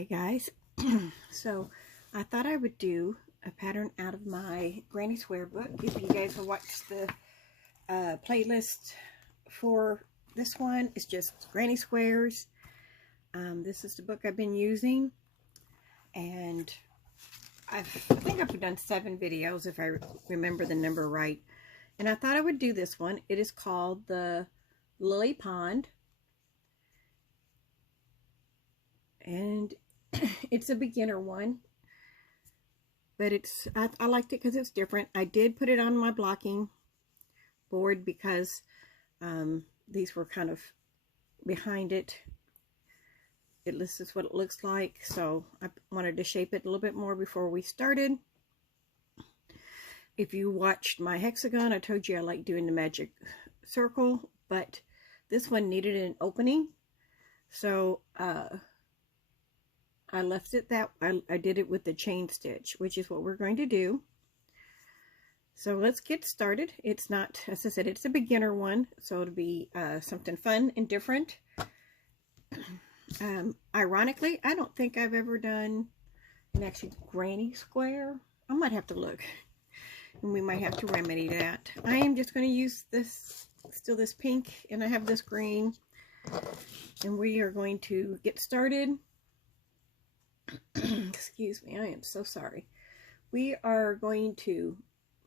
Hi guys. So I thought I would do a pattern out of my Granny Square book. If you guys have watched the playlist for this one, it's just Granny Squares. This is the book I've been using, and I think I've done 7 videos if I remember the number right. And I thought I would do this one. It is called the Lily Pond. And it's a beginner one, but I liked it because it's different. I did put it on my blocking board because these were kind of behind it. This is what it looks like, so I wanted to shape it a little bit more before we started. If you watched my hexagon, I told you I like doing the magic circle, but this one needed an opening, so I left it that I did it with the chain stitch, which is what we're going to do. So let's get started. It's not, as I said, it's a beginner one, so it'll be something fun and different. Ironically, I don't think I've ever done an actual granny square. I might have to look, and we might have to remedy that. I am just going to use this, still this pink, and I have this green, and we are going to get started. Excuse me, I am so sorry. We are going to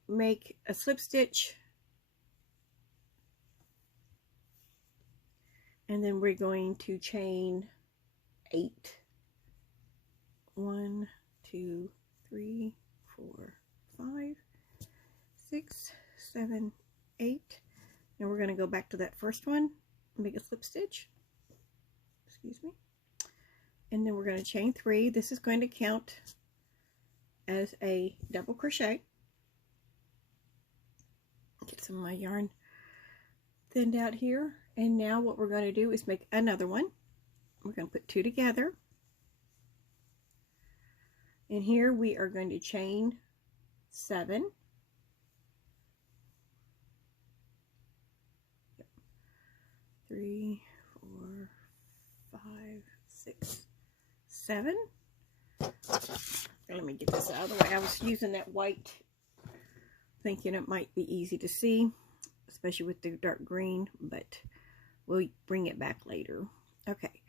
make a slip stitch, and then we're going to chain 8. 1, 2, 3, 4, 5, 6, 7, 8, and we're going to go back to that first one, make a slip stitch. Excuse me. And then we're going to chain 3. This is going to count as a double crochet. Get some of my yarn thinned out here. And now what we're going to do is make another one. We're going to put 2 together. And here we are going to chain 7. Yep. 3, 4, 5, 6, 7. Let me get this out of the way. I was using that white, thinking it might be easy to see, especially with the dark green, but we'll bring it back later. Okay,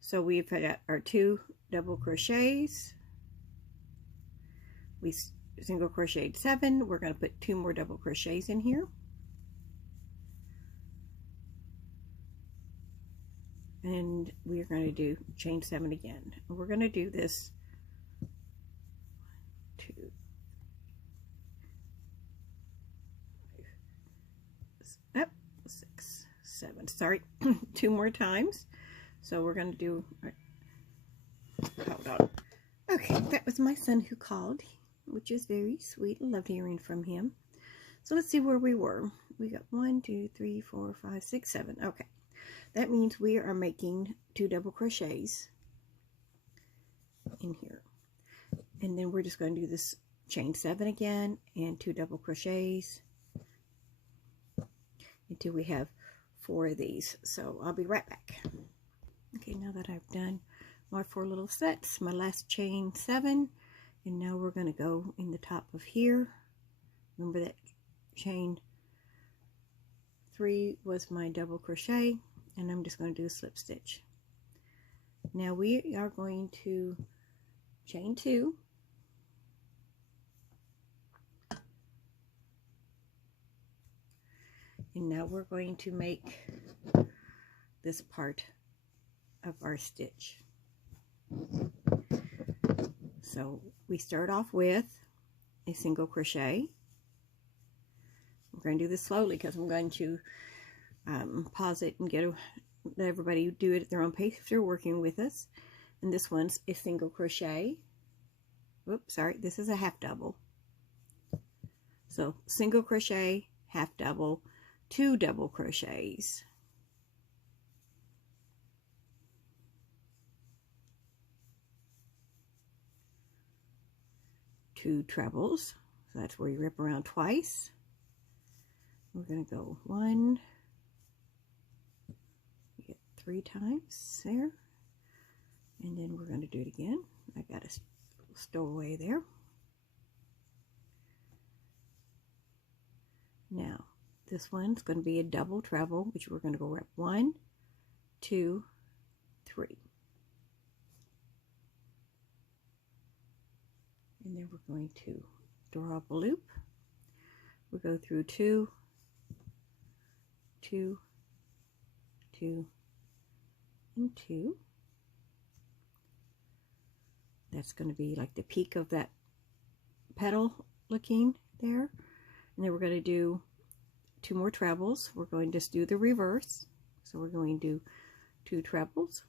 so we've got our 2 double crochets. We single crocheted 7. We're going to put 2 more double crochets in here. And we're going to do chain 7 again. And we're going to do this 2, 5, 6, 7. Sorry, 2 more times. So we're going to do. Hold on. Okay, that was my son who called, which is very sweet. I loved hearing from him. So let's see where we were. We got 1, 2, 3, 4, 5, 6, 7. Okay. That means we are making 2 double crochets in here. And then we're just going to do this chain 7 again and 2 double crochets until we have 4 of these. So I'll be right back. Okay, now that I've done my 4 little sets, my last chain 7, and now we're going to go in the top of here. Remember that chain 3 was my double crochet. And I'm just going to do a slip stitch. Now we are going to chain 2. And now we're going to make this part of our stitch. So we start off with a single crochet. We're going to do this slowly because I'm going to pause it and let everybody do it at their own pace if they're working with us. And this one's a single crochet. Oops, sorry, this is a half double. So single crochet, half double, 2 double crochets, 2 trebles. So that's where you wrap around twice. We're going to go 1, 3 times there, And then we're going to do it again. I got a stowaway there. Now, this one's going to be a double treble, which we're going to go wrap 1, 2, 3. And then we're going to draw up a loop. We'll go through 2, 2, 2, and 2. That's going to be like the peak of that petal looking there. And then we're going to do 2 more trebles. We're going to just do the reverse. So we're going to do 2 trebles.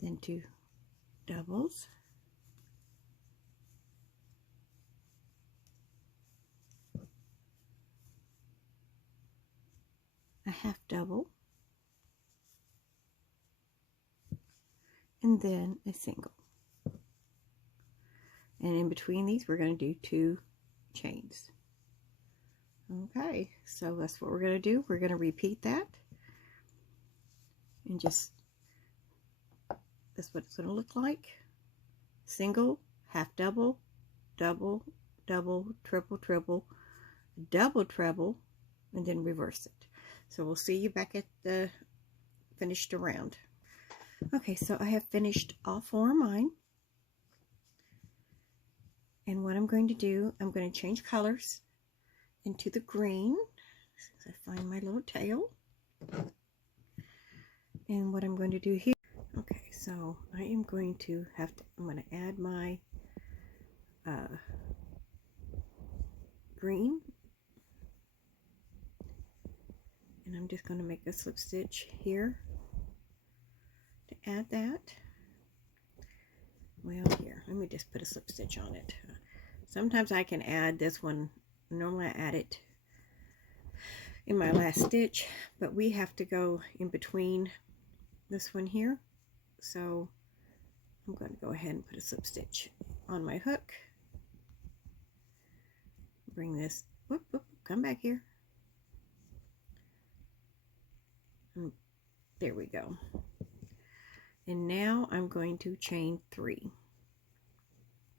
Then 2 doubles. A half double. And then a single. And in between these, we're going to do 2 chains. Okay, so that's what we're going to do. We're going to repeat that. And just, that's what it's going to look like. Single, half double, double, double, triple, triple, double treble, and then reverse it. So we'll see you back at the finished around. Okay, so I have finished all 4 of mine. And what I'm going to do, I'm going to change colors into the green. As I find my little tail. And what I'm going to do here, okay, so I am going to I'm going to add my green. And I'm just going to make a slip stitch here to add that. Well, here, let me just put a slip stitch on it. Sometimes I can add this one. Normally I add it in my last stitch, but we have to go in between this one here. So I'm going to go ahead and put a slip stitch on my hook. Bring this, whoop, whoop, come back here. And there we go. And now I'm going to chain 3.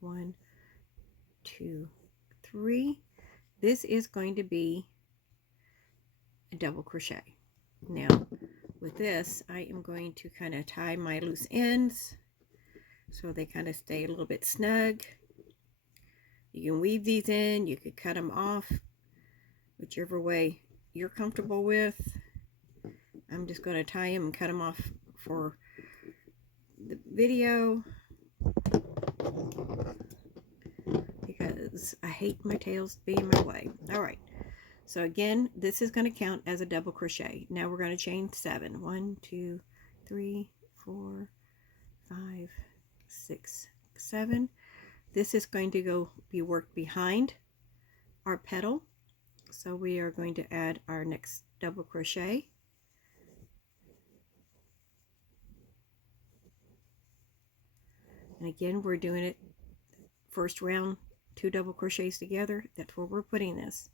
1, 2, 3. This is going to be a double crochet. Now, with this, I am going to kind of tie my loose ends so they kind of stay a little bit snug. You can weave these in, you could cut them off, whichever way you're comfortable with. I'm just going to tie them and cut them off for the video because I hate my tails being in my way. All right, so again, this is going to count as a double crochet. Now we're going to chain 7. 1, 2, 3, 4, 5, 6, 7. This is going to be worked behind our petal, so we are going to add our next double crochet. And again, we're doing it first round, 2 double crochets together. That's where we're putting this.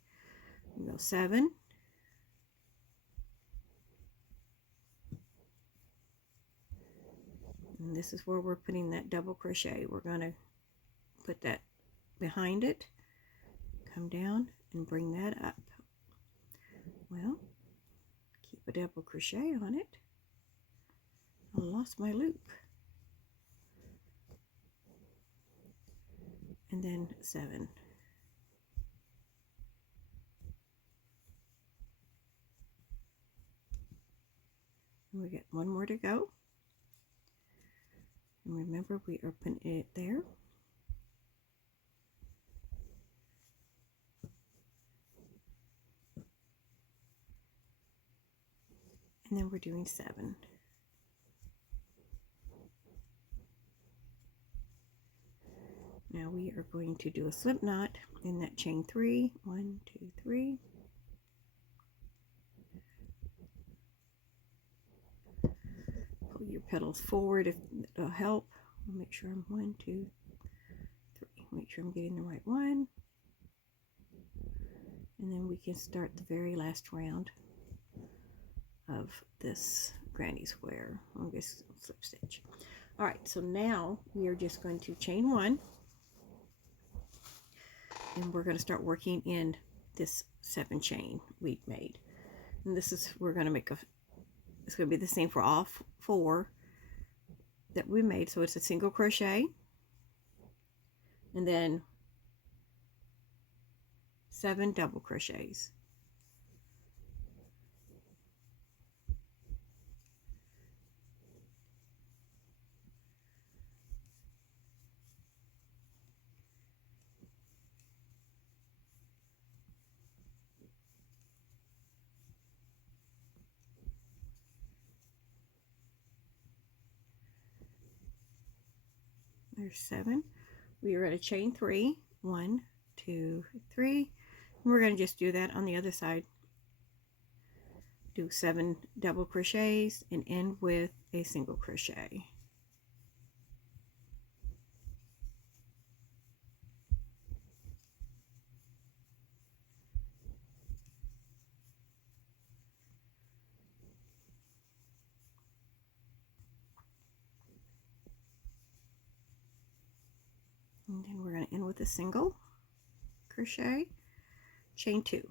We go 7. And this is where we're putting that double crochet. We're going to put that behind it, come down and bring that up. Well, keep a double crochet on it. I lost my loop. And then 7. And we get 1 more to go. And remember, we are putting it there. And then we're doing 7. Now we are going to do a slip knot in that chain 3. 1, 2, 3. Pull your petals forward if it'll help. I'll make sure I'm 1, 2, 3. Make sure I'm getting the right one. And then we can start the very last round of this granny square on this slip stitch. All right, so now we are just going to chain 1, and we're going to start working in this 7 chain we made. And this is, we're going to make a, it's going to be the same for all 4 that we made. So it's a single crochet, and then 7 double crochets. There's 7. We are going to chain 3. 1, 2, 3. And we're going to just do that on the other side. Do 7 double crochets and end with a single crochet. And then we're going to end with a single crochet, chain 2.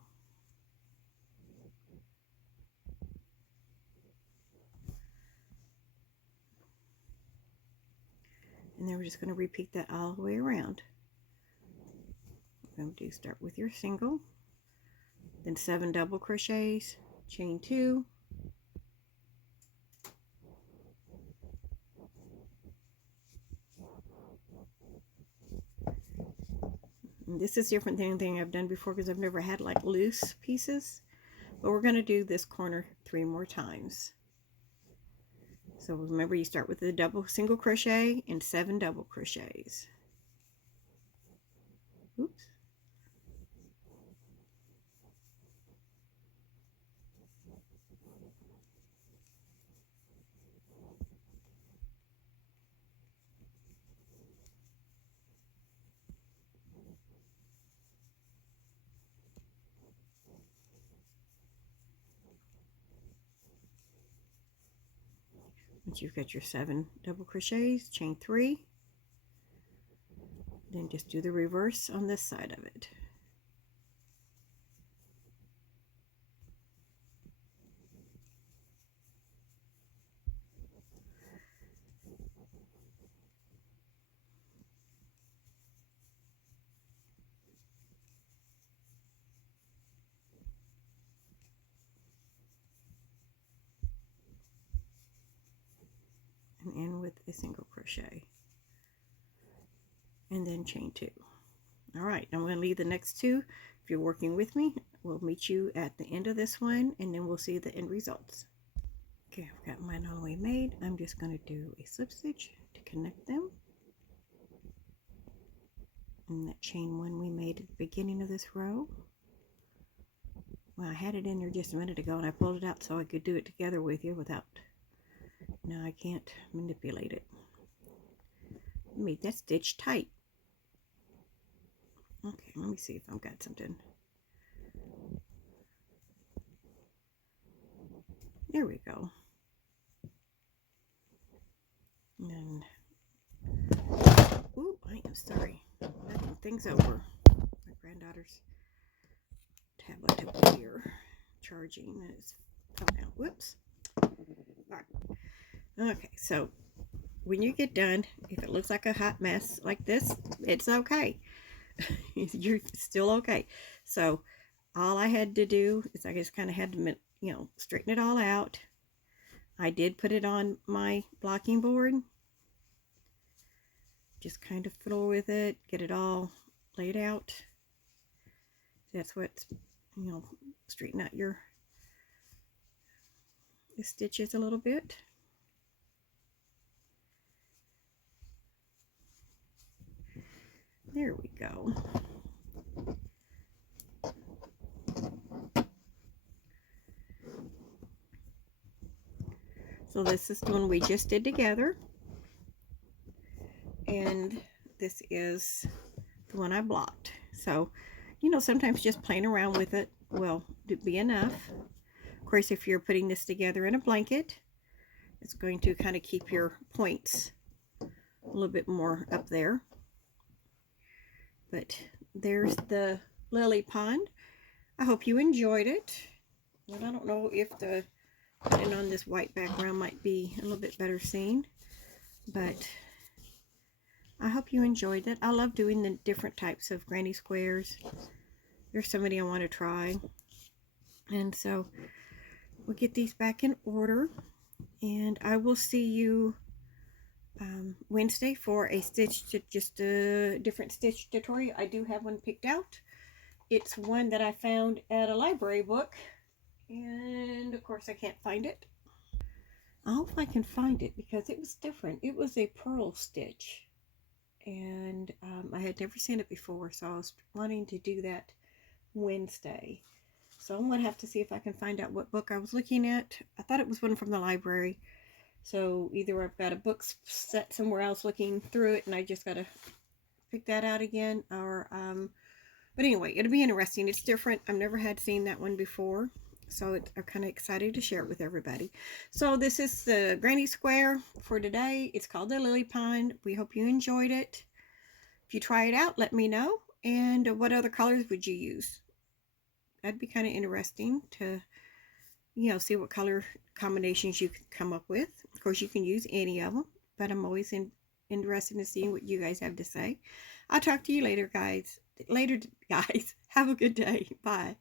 And then we're just going to repeat that all the way around. We're going to start with your single, then 7 double crochets, chain 2, and this is different than anything I've done before because I've never had like loose pieces, but we're going to do this corner 3 more times. So remember, you start with the double single crochet and 7 double crochets. Oops. Once you've got your 7 double crochets, chain 3, then just do the reverse on this side of it. And end with a single crochet, and then chain 2. All right, I'm going to leave the next 2. If you're working with me, we'll meet you at the end of this one, and then we'll see the end results. Okay, I've got mine all the way made. I'm just going to do a slip stitch to connect them, and that chain 1 we made at the beginning of this row. Well, I had it in there just a minute ago, and I pulled it out so I could do it together with you without. Now I can't manipulate it. Made that stitch tight. Okay, let me see if I've got something. There we go. And then, ooh, I am sorry. Knocking things over. My granddaughter's tablet over here charging, and it's coming out. Whoops. All right. Okay, so when you get done, if it looks like a hot mess like this, it's okay. You're still okay. So all I had to do is I just kind of had to, you know, straighten it all out. I did put it on my blocking board. Just kind of fiddle with it, get it all laid out. That's what, you know, straighten out your stitches a little bit. There we go. So this is the one we just did together. And this is the one I blocked. So you know, sometimes just playing around with it will be enough. Of course, if you're putting this together in a blanket, it's going to kind of keep your points a little bit more up there. But there's the lily pond. I hope you enjoyed it. And I don't know if the putting on this white background might be a little bit better seen, but I hope you enjoyed it. I love doing the different types of granny squares. There's so many I want to try. And so we'll get these back in order. And I will see you Wednesday for a just a different stitch tutorial. I do have one picked out. It's one that I found at a library book. And of course I can't find it. I hope I can find it because it was different. It was a pearl stitch. And I had never seen it before, so I was wanting to do that Wednesday. So I'm going to have to see if I can find out what book I was looking at. I thought it was one from the library. So either I've got a book set somewhere else looking through it and I just got to pick that out again. Or, but anyway, it'll be interesting. It's different. I've never had seen that one before. So I'm kind of excited to share it with everybody. So this is the granny square for today. It's called the Lily Pond. We hope you enjoyed it. If you try it out, let me know. And what other colors would you use? That'd be kind of interesting to, you know, see what color combinations you can come up with. Of course, you can use any of them, but I'm always interested in seeing what you guys have to say. I'll talk to you later, guys. Have a good day. Bye.